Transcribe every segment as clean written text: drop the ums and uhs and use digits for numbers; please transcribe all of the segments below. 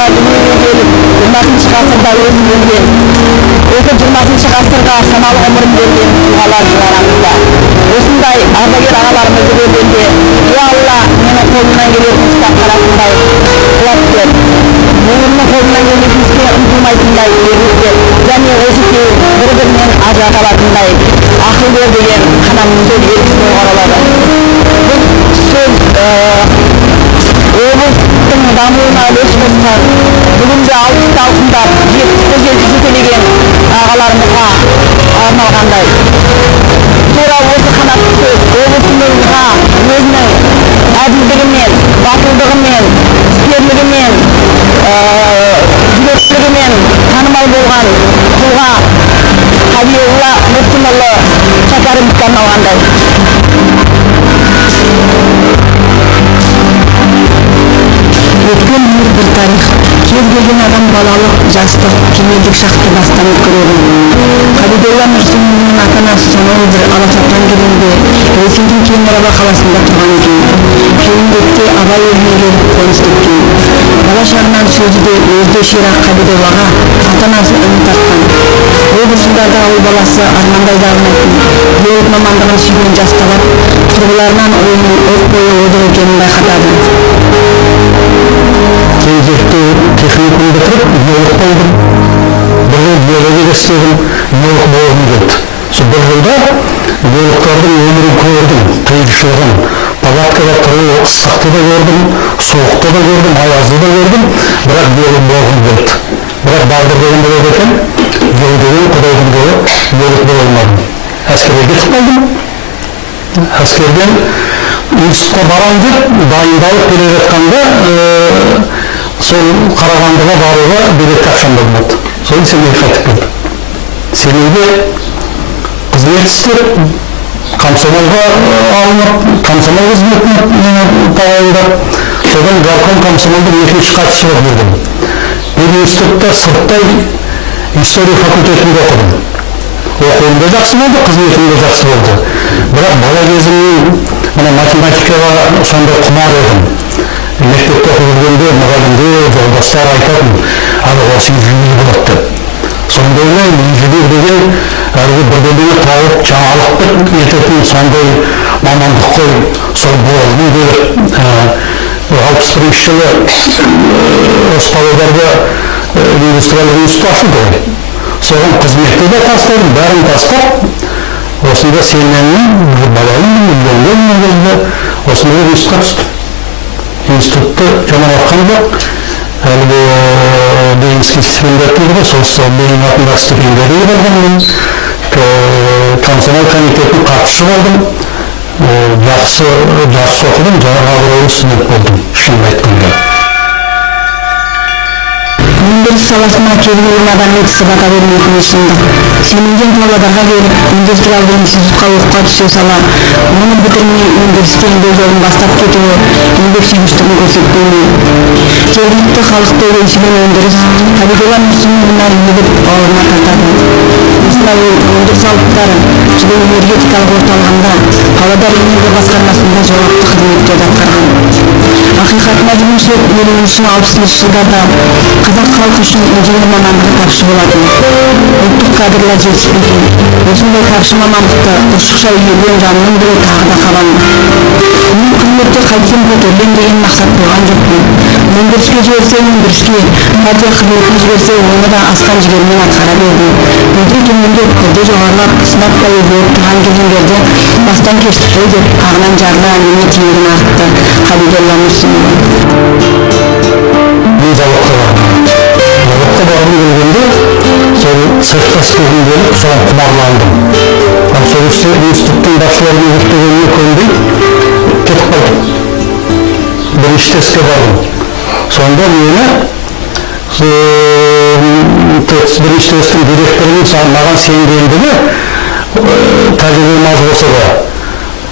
ғасырда дүниеге келіп, 20 ғасырда өзін өлген, осы 20 ғасырға саналы ғұмырын берген тұлғалар бар арамызда. Осындай ардагер ағаларымызды көргенде, я Алла, мені қолымнан келетін ұстап қаратындай қуат бер. Өмірінің қолынан келмейтін іске ұмтылмайтындай ерлікке, және осы екеуі бір-бірінен ажырата алатындай ақыл бер деген қанамның сөз белгісіне қаралады. Бұл сөз облыстың дамуына үлес қосқан, бүгінде 60-ты алқындап, 70-ті жетелеген ағаларымызға арналғандай. Тура осы қанатты сөз облысымызға өзінің әділдігімен, батылдығымен, іскерлігімен, жүректілігімен танымал болған тұлға Қабиолла Мұрсынұлы Шәкәрімовке арналғандай. Өткен өмір бір тарих. Кез келген адам балалық, жастық, кемелдік шақты бастан өткереді. Қабидолла Мұрсынұлының ата-анасы сонау бір аласапран кезеңде Ресейдің Кемерово қаласында тұрған екен. Кейініректе Абай еліне келіп қоныс тепкен. Бала шағынан сөзі де өзде ширақ Қабидоллаға ата-анасы үміт артқан. Ол жылдарда ауыл баласы армандай жағынатын, биолог мамандығын сүйген жас талап құрбыларынан ойының от бойы odыр екенін байқатады. Кейін зерттеу техникумын бітіріп, биолог болдым. Бір жыл биология істедім, биолог болғым келді. Сол бір жылда биологтардың өмірін көрдім, қиыншылығын. Палаткада тұру ыстықты да көрдім, суықты да көрдім, аязды да көрдім, бірақ биолог болғым келді. Бірақ балдыр деген болады екен, деудеген құдайдың жолы биолог бола алмадым. Әскерге кетіп қалдым. Әскерден институтқа барам деп дайындалып келе жатқанда сол Қарағандыға баруға билет ақшам болмады. Содан Семейге қайтып келдім. Семейде қызмет істеп, комсомолға алынып, комсомол қызметіне тағайындап, содан горком комсомолдың екінші хатшысы болып жүрдім. Мен институтта сырттай история факультетінде оқыдым. Оқуым да жақсы болды, қызметім де жақсы болды. Бірақ бала кезімнен математикаға сондай құмар едім. Мектепте оқып жүргенде мұғалімдер, жолдастар айтатын, осы инженер болады деп. Сонда ойлаймын, инженер деген әлгі бірдеңені тауып жаңалық ететін сондай мамандық қой, сол болғым деп 61 жылы осы Павлодарда индустриалдық институт ашылды ғой. Соған қызметті де тастадым, бәрін тастап, осында сенменнің балалымын, үйленгенмін кезде осында институтқа түстім. Институтты жаман оқыған жоқ, әлгі Ленинский стипендиат дейді ғой, сол Ленин атындағы стипендиатқа болғанмын, комсомол комитетінің хатшысы болдым, жақсы оқыдым, абыройлы студент болдым, шынын айтқанда. Өндіріс саласына келген адам етісі бата бермейтіні шындық. Семейден Павлодарға келіп, индустриалды институтқа оқуға түсе сала, оны бітірмей өндіріске еңбек жолын бастап кетуі, еңбек сүйгіштігін көрсетпеуі. Жергілікті халықты үйреншілен өндіріс Қабидолла Мұрсынұлына елігіп бауырына тартады. Осылай өндіріс алыптары жылу энергетикалық орталығында Павлодар энергия басқармасында жауапты қызметтерді атқарған. Ақиқатына жүгінсек, 50-60 жылдарда қазақ халқы үшін инженер мамандығы тапшы болатын. Ұлттық кадрлар жетіспеген. Осындай тапшы мамандықты ұршықша үйренген жанның бірі тағы да қаланды. Мен қызметте қайтсем көтерілем деген мақсат қойған жоқпын. Өндіріске жіберсе өндіріске, партия қызметін жіберсе оны да астан жігермен атқара бердім. Өте төмендеп, көзде жоғарылап, сынап бойы болып тұрған кезеңдерде бастан кештік қой деп ағынан жарлы әңгіме тиегін артты Қабидолла Мұрсынұлы. Мен заводқа бардым. Заводқа барғым келгенде, сол цехта істегім келіп, соған құмарландым. Сол институттың басшыларының өтпегеніне көнбей кетіп қалдым. Бірінші тестке бардым. Сонда мені бірінші тесттің директорының маған сенгендігі тәжірибем аз болса да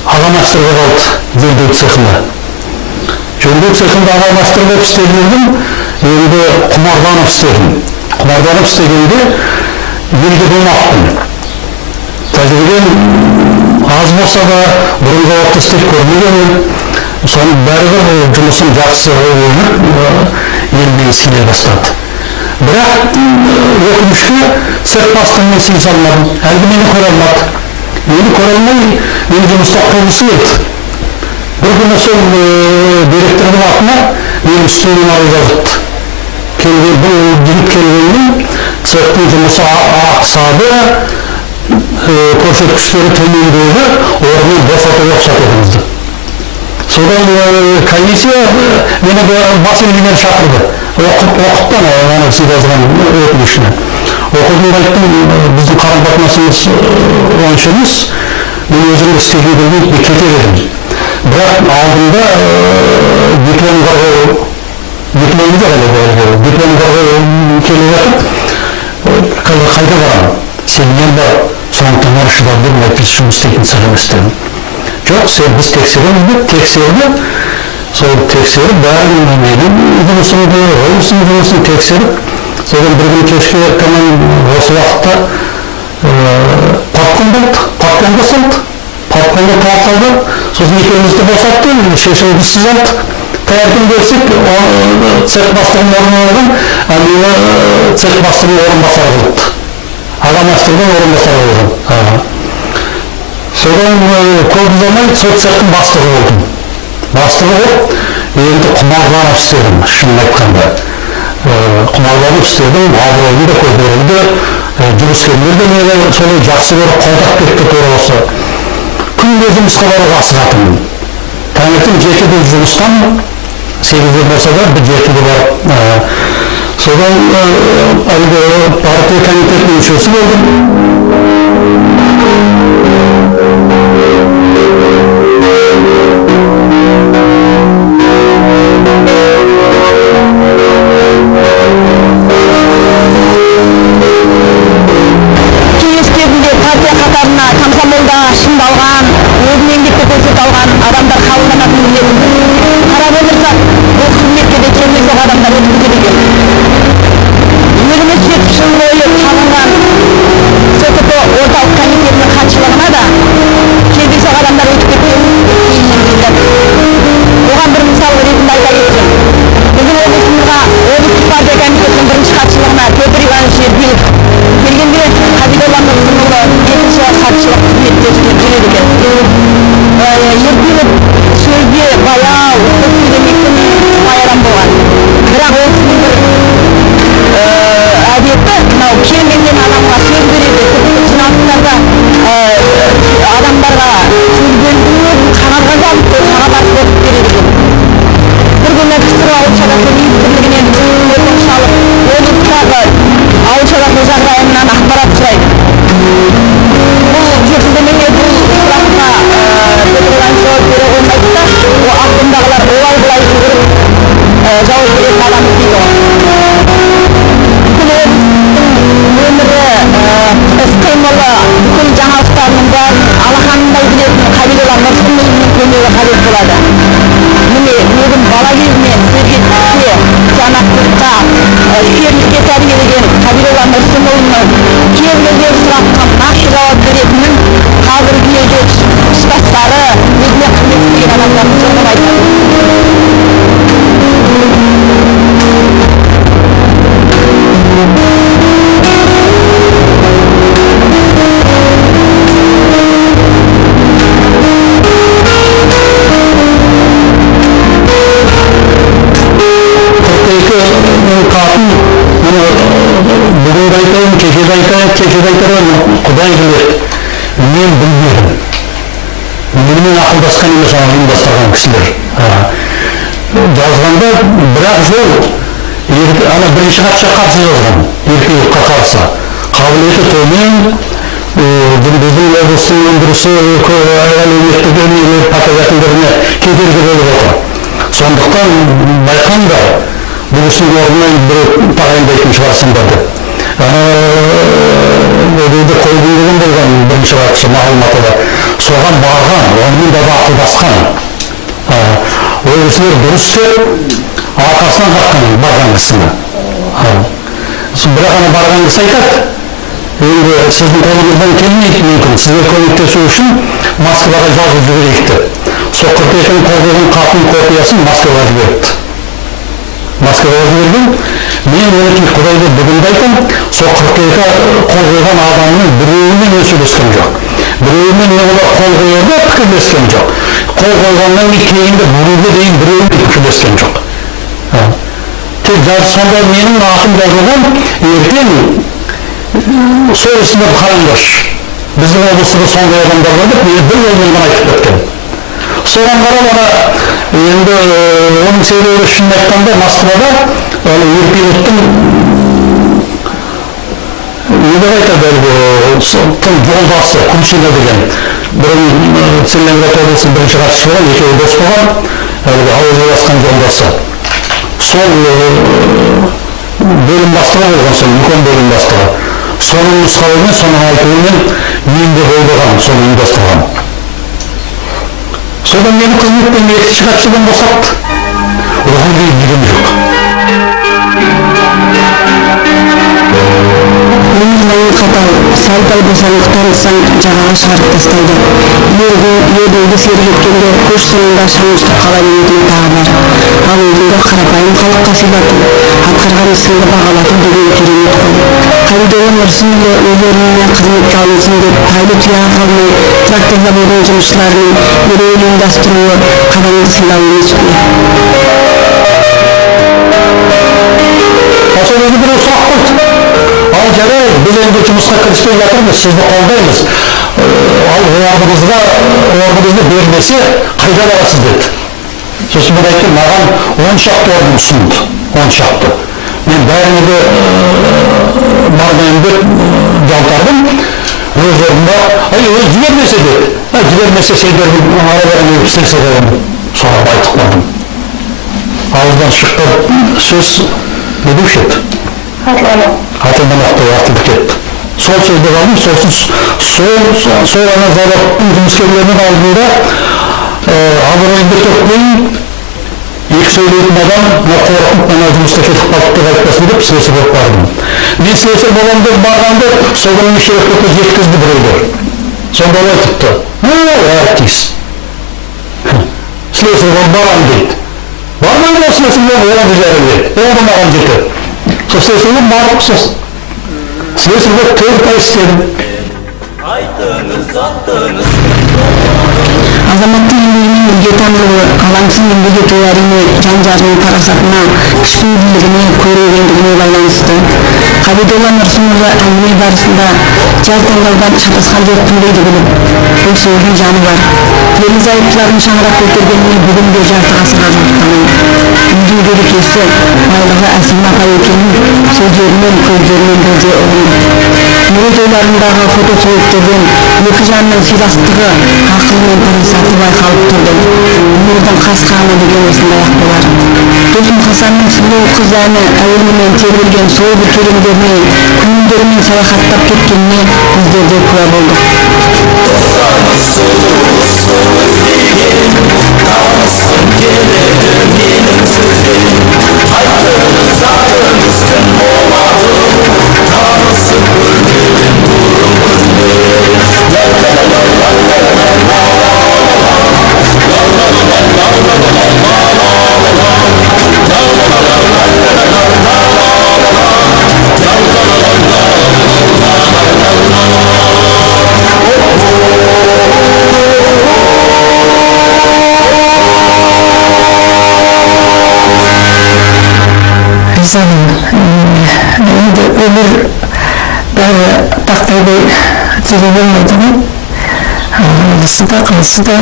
аға мастер болып алды жөндеу цехында. Жөндеу цехында аға мастер болып істеп жүрдім, енді құмарданып істедім. Құмарданып істегенде елге болмаппын. Тәжірибем аз болса да бұрын заводта істеп көрмегенмін. Соның бәрібір жұмысым жақсы өніп, елмен мені сыйлай бастады. Бірақ өкінішке цех бастығымен сыйыса алмадым. Әлгі мені көре алмады. Мені көре алмай, мені жұмыста қуғысы келді. Bir gün sol direktörün atına benim üstümden arı yazıttı. Bu gidip geldiğinde цехтің жұмысы ақсады, көрсеткіштері төмендеді, орнын босатуға рұқсат етіңізді. Содан комиссия мені басылымнен шақырды. Оқыттан оны сіз жазған өтінішіне. Оқыдым, айттым, біздің қарым-қатынасымыз онша емес, мен өзім істеуге білмейді, мен кете бердім. Бірақ алдында дипломға келіп жатып, қайда барамын? Сенен бар, сондықтан ары шыдап дедім, біз жұмыс істейтін сыр емес дедім. Жоқ, біз тексереміз бе? Тексерді. Сол тексеріп, бәрін менің жұмысымды, жұмысын тексеріп, содан бір күн кешке таман осы уақытта попкорн болды, попкорн жасалды. Попкорнды тартылды, сосын екеумізді босатты, шешімді сіз алды. Таңертең берсек, цех бастығының орнына алған, мені цех бастығының орынбасары қылды. Аға мастырдың орынбасары болған. Содан көп ұзамай сол цехтің бастығы болдым. Бастығы болып, енді құмарланып істедім, шынын айтқанда. Құмарланып істедім, абыройым да көтерілді, жұмыскерлер де мені солай жақсы көріп қолдап кетті тура осы. Күнде жұмысқа баруға асығатынмын. Таңертең 7-де жұмыстан, 8-де болса да, 7-де барып. Содан әлгі партия комитетінің мүшесі болдым. Кеңес кезінде партия қатарына комсомолда шыңдалған, өзін еңбекте көрсете алған адамдар қабылданатын еді. Қарап отырсақ, бұл қызметке де келмейсоқ адамдар өткізеді екен. Еліміз 70 жыл бойы табынған СКП орталық комитетінің хатшылығына да кездейсоқ адамдар өтіп кеткен. Оған бір мысал ретінде айта кетсем, біздің облысымызға облыстық партия комитетінің бірінші хатшылығына Петр Иванович Ербилов келгенде Қабидолла Нұрсынұлы екінші хатшылық қызметте жүреді екен. Ербилов сөзге баяу, көп сөйлемейтін бай адам болған. Бірақ ол кісінің бір әдеті, мынау келгеннен адамға сөз береді, тіпті жиналыстарда адамдарға сөз беріп, қағазға жазып, қағаз оқып береді екен. Bir gün Kısır Ауыл Шаруашылығы министрлігінен телефон шалып, облыстағы ауыл шаруашылығы жағдайынан ақпарат сұрайды. Бұл жеткізілмеге бұл сұраққа Петр Иванович жауап бере қоймайды да, ол ақтымдағылар олай-бұлай жүгіріп жауап беретін адам дейді ғой. Бүкіл облыстың өмірі, іс-қимылы, бүкіл жаңалықтарының бәрін алақанындай білетін Қабидолла Нұрсынұлының көмегі қажет болады. Міне, өзім бала кезінен сергектікке, жанақтыққа, ерлікке тәрбиелеген Қабидолла Нұрсынұлының кез келген сұраққа нақты жауап беретінін қазіргі елде тұстастары, өзіне қызмет еткен адамдардың жолын айтады. Бүгін айтайын, кешеді айтарым, Құдай біледі, мен білмедім. Менімен ақылдасқан емес ұйымдастырған кісілер. Жазғанда бірақ жол, бірінші хатша қарсы жазған, еркелікке қарсы. Қабілеті төмен, біздің облыстың өндірісі әлеуметтік пакеттеріне кедергі болып отыр. Сондықтан байқаңдар, бұл кісінің орнына бір тағайындайтын шығарсыңдар деп. Өйді қойдың деген болған бірінші хатшы мағлұматыда. Соған барған, онымен да ақылдасқан. Ол кісілер дұрыс деп, арқасынан қаққан барған кісіні. Бірақ ана барған кісі айтады, енді сіздің қолыңыздан келмейді мүмкін, сізге көмектесу үшін Москваға жазып жіберейік деп. Сол 42-дің қол қойған қатын копиясын Москваға жіберді. Москваға жіберген, жағдайды бүгін де айтамын, сол 42 қол қойған адамның біреуімен сөйлескен жоқ. Біреуімен не олар қол қойды, пікірлескен жоқ. Қол қойғаннан кейінгі бүгінге дейін біреуімен пікірлескен жоқ. Тек сонда менің атым жазылған, ертең сол ісіне қараңдаршы. Біздің облысында сондай адамдар бар деп, мені бір жолмен айтып кеткен. Соған қарап, енді оның себебі шынын айтқанда Москвада Еркеліктің не деп айтады тым жолдасы Куншина деген бұрын Целиноград облысының бірінші хатшысы болған, екеуі дос болған, ауызға басқан жолдасы. Сол бөлім бастығы болған, сол үлкен бөлім бастығы. Соның нұсқауымен, соның айтуымен мен де ойлаған, соны ұйымдастырған. Содан мені қызметтен екінші хатшыдан босатты. Оған дейін жүргем жоқ. Өмір қатал, сәл-пәл босанып танытсаң жағаға шығарып тастайды. Ердің сергеткенде көш соңында шаң ұстап қала беретіні тағы бар. Ал өзіңді қарапайым халыққа сыйлату, атқарған ісіңді бағалату деген керемет қой. Қабидолла Нұрсынұлы өз орнына қызметке алынсын деп тайды тұяға қалмай трактор заводының жұмысшыларының ереуіл ұйымдастыруы қадамды сыйлау емес пе? Сол өзі біреу сұрақ қойды. Ал жарайды, біз енді жұмысқа кіріспей жатырмыз, сізді қолдаймыз. Ал орныңызды бермесе, қайда барасыз деді. Сосын мен айттым, маған 10 шақты орын ұсынды, 10 шақты. Мен бәріне де бармайын деп жалтардым. Өз орнында, жібермесе деді. Жібермесе сендердің ара-бәрін өтіп істесе дедім. Соған айтып қойдым. Ауыздан шыққан сөз не деуші еді? Атылманақты атылды кетті. Сол сөзді қалдым, сол ана заводтың жұмыскерлерінің алдында абыройымды төкпейін, екі сөйлейтін адам, қорқып, мына жұмысқа кетіп қалды деп айтпасын деп слесарь болып бардым. Мен слесарь боламын деп барғанды, сол күні шеректі жеткізді біреулер. Сонда олай айтыпты, әртіс. Слесарь болып барам дейді. Бармай да слесарь болып оңды жарылды. Оңды маған жетті. Сол слесарь болып барып сосын. Слесарь болып 4 ай істедім. Азаматтың еңбегінің елге танылуы, алаңсыз еңбек етуі әрине жан-жарының парасатына, кішіпейілдігіне, көрегендігіне байланысты. Қабидолла Нұрсынұлы әңгіме барысында жаз таңдаудан шатасқан жоқпын дейді біліп, бұл сөздің жаны бар. Ерлі зайыптылардың шаңырақ көтергеніне бүгін де жарты ғасырға жуықтамын. Үйдің берекесі, байлығы Әсима апай екенін сөздерімен, көздерімен бірге ұғындым. Мерейтойларындағы фотосуреттерден екі жанның сыйластығы, ақыл мен парасаты байқалып тұрды. Өмірдің қас-қағымы деген осындай-ақ болар. Досым Хасанның сұлу қыз әні әуенімен тербелген сол бір керемдеріне, күндерімен саяхаттап кеткеніне біздер де куә болдық. Танысқым келеді менің сізден, қайтыңыз атыңыз кім болады, танысып көрмеген бұрын күнде. Енді өмір бәрі тақтайдай жүре болмайды ғой. Онысы да қалысы да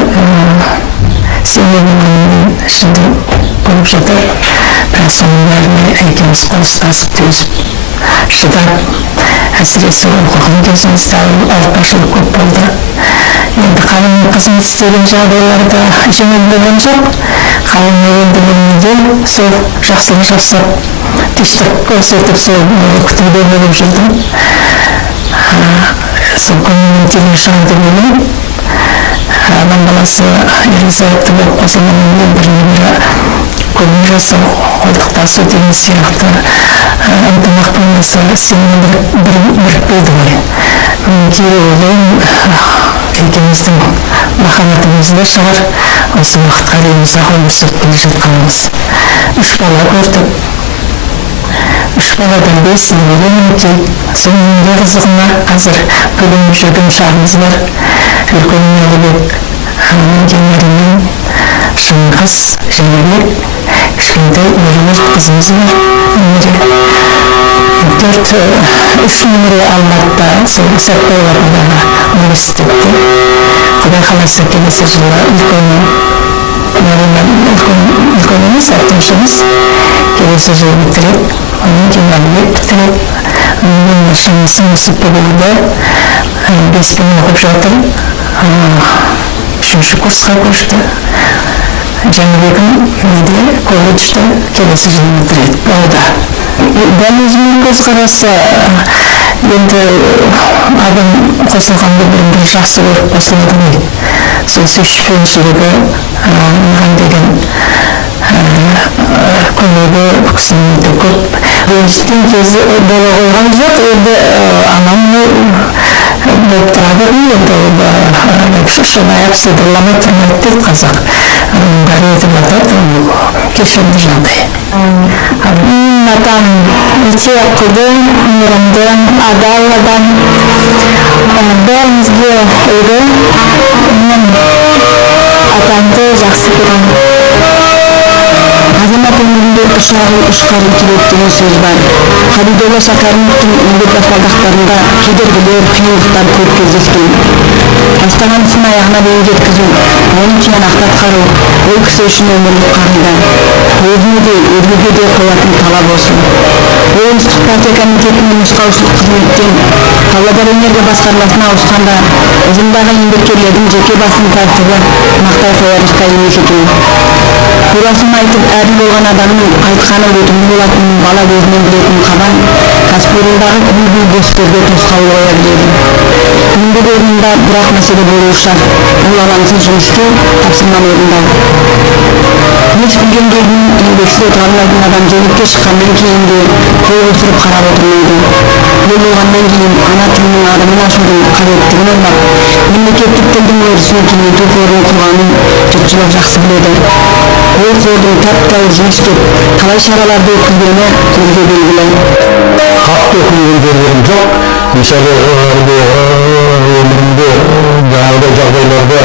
сенің ішінде болып жатыр. Бірақ соның бәріне әкеміз қол ұстасып төзіп шыдап, әсіресе оқыған кезімізде ауыртпашылық көп болды. Енді қалың қызмет істеген жағдайларда жеңіл болған жоқ. Қалың егендігінде сол жақсылық жасап, тиштік көрсетіп сол күтуде болып жүрдім. Сол көңілім терең шығарды болу. Адам баласы ерлі-зайыпты болып қосылғанымен бір-біріне көңіл жасау, қолдықтасу деген сияқты ынтымақ болмаса сенің бірікпейді ғой. Мен кейде ойлаймын, екеуміздің махаббатымыз да шығар, осы уақытқа дейін ұзақ өмір сүріп келе жатқанымыз. 3 бала көрдік. 3 баладан 5 немере мінекей. Соның не қызығына қазір бөлініп жүрген шағымыз бар. Үлкен Әлібек, Жанарымен, Шыңғыс, Жәнібек, кішкентай Нұрмұрт қызымыз бар. Үш немере Алматыда, сол Сәтбаева атындағы университетте. Құдай қаласа келесі жылы үлкен емес, артыншымыз келесі жылы бітіреді. Онан кейін Әлібек бітіреді. Менің шамасы осы ПГУ-да 5 оқып жатыр. 3-ші курсқа көшті. Жәнібегім колледжда келесі жылы бітіреді. Бауда. Дәл өзінің көзқарасы, енді адам қосылғанды бірін-бірі жақсы көріп қосылады ғой. Сол сүйіспеншілігі, маған деген көмегі кісінің өте көп. Ренжіткен кезі бола қойған жоқ, енді анам болып тұрады ғой, енді шынайып сыдырламай тұрмайды дейді қазақ. Бәрі етіп жатады, кешірімді жағдай. Атам өте ақылды, мейірімді, адал адам. Бәрімізге үлгі. Мен атамды жақсы көремін. Азамат өмірінде ұшағын ұшқарым келеді деген сөз бар. Қабидолла Шәкәрімовтің еңбек баспалдақтарында кедергілер, қиындықтар көп кездескен. Бастаған ісін аяғына дейін жеткізу, оны тиянақты атқару, ол кісі үшін өмірлік қағида. Өзіне де, өзгеге де қоятын талап осы. Облыстық партия комитетінің нұсқаушылық қызметтен Павлодар энергия басқармасына ауысқанда ұжымдағы еңбеккерлердің жеке басының тәртібі мақтай қоярышқа емес екен. Турасын айтып, әділ болған адамның айтқаны өтімді болатынын бала көзінен білетін Қабан кәсіпорындағы күнгі бостерге тосқауыл қоя біледі. Еңбек орнында бірақ мәселе болуы шарт, ол алаңсыз жұмыс істеу, тапсырманы орындау. Еш білгенге дейін еңбексіз отыра алмайтын адам жеңіліске шыққаннан кейін де қол қусырып қарап отырмайды. Бұл болғаннан кейін ана тілінің адымын ашудың қажеттігін ойлап, мемлекеттік тілдің өрісін кеңейту қорын құрғанын жұртшылық жақсы біледі. Ол қордың тәп-тәуір жұмыс істеп, талай шараларды өткізгені көзге белгілі. Қатты өкінген жерлерім жоқ. Мысалы, өмірімде жаңағыдай жағдайларда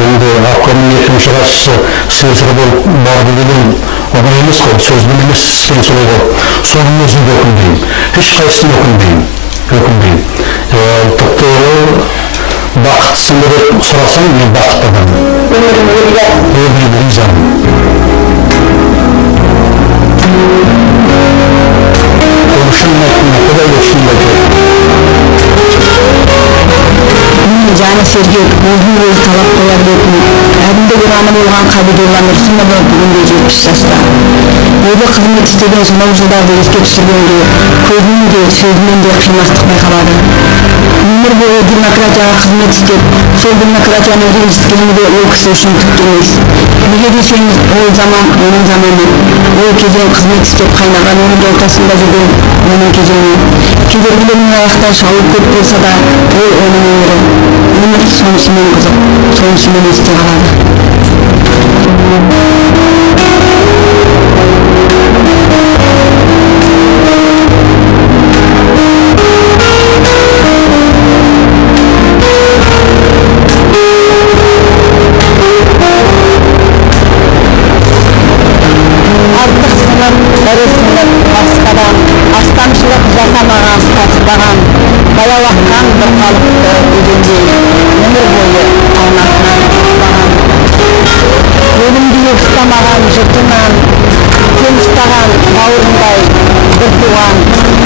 енді обкомның екінші хатшысы слесарь болып барды деген оңай емес қой, сөзбен емес істен солай болып. Соның өзінде өкінбеймін. Ешқайсысын өкінбеймін. Тіпті бақыттысың ба деп сұрасаң, мен бақытты адаммын. Өмірім ризамын. Ол шынын айтқанда, Құдай шынын айтады. Жаны сергек, өзін-өзі талап қоя білетін, әділдік ұраны болған Қабидолла Нұрсынова бүгінде 70 жаста. Өзі қызмет істеген сонау жылдарды еске түсіргенде, көзінен де, сөзінен де қимастық байқалады. Өмір бойы демократияға қызмет істеп, сол демократияны ренжіткенде ол кісі үшін түк емес. Неге десеңіз, ол заман, оның заманы. Ол кезең қызмет істеп қайнаған өмір ортасында жүрген оның кезеңі. Кедергілермен аяқтан шалу көп болса да, ол оның өмірі. Өмір сонысымен қызық, сонысымен есте қалады. Артық сынып, ірі сынып, басқадан, астамшылық жасамаған, тасбаған, баяу аққан бір қалыпты дегендей, өмір бойы алматынан ұстаған. Өлімдей ұстамаған жұртынан, кем ұстаған бауырындай бір туған,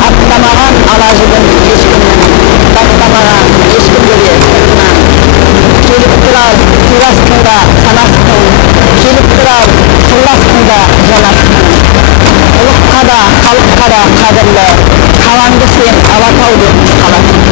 аттамаған ала жібін ешкімнің, тастамаған ешкімге де сыртынан. Келіп тұрар, турастында санастың, келіп тұрар, сырластында жанастың. Ұлыққа да, халыққа да қадірлі, қалаңды сен Алатау деп қаласың.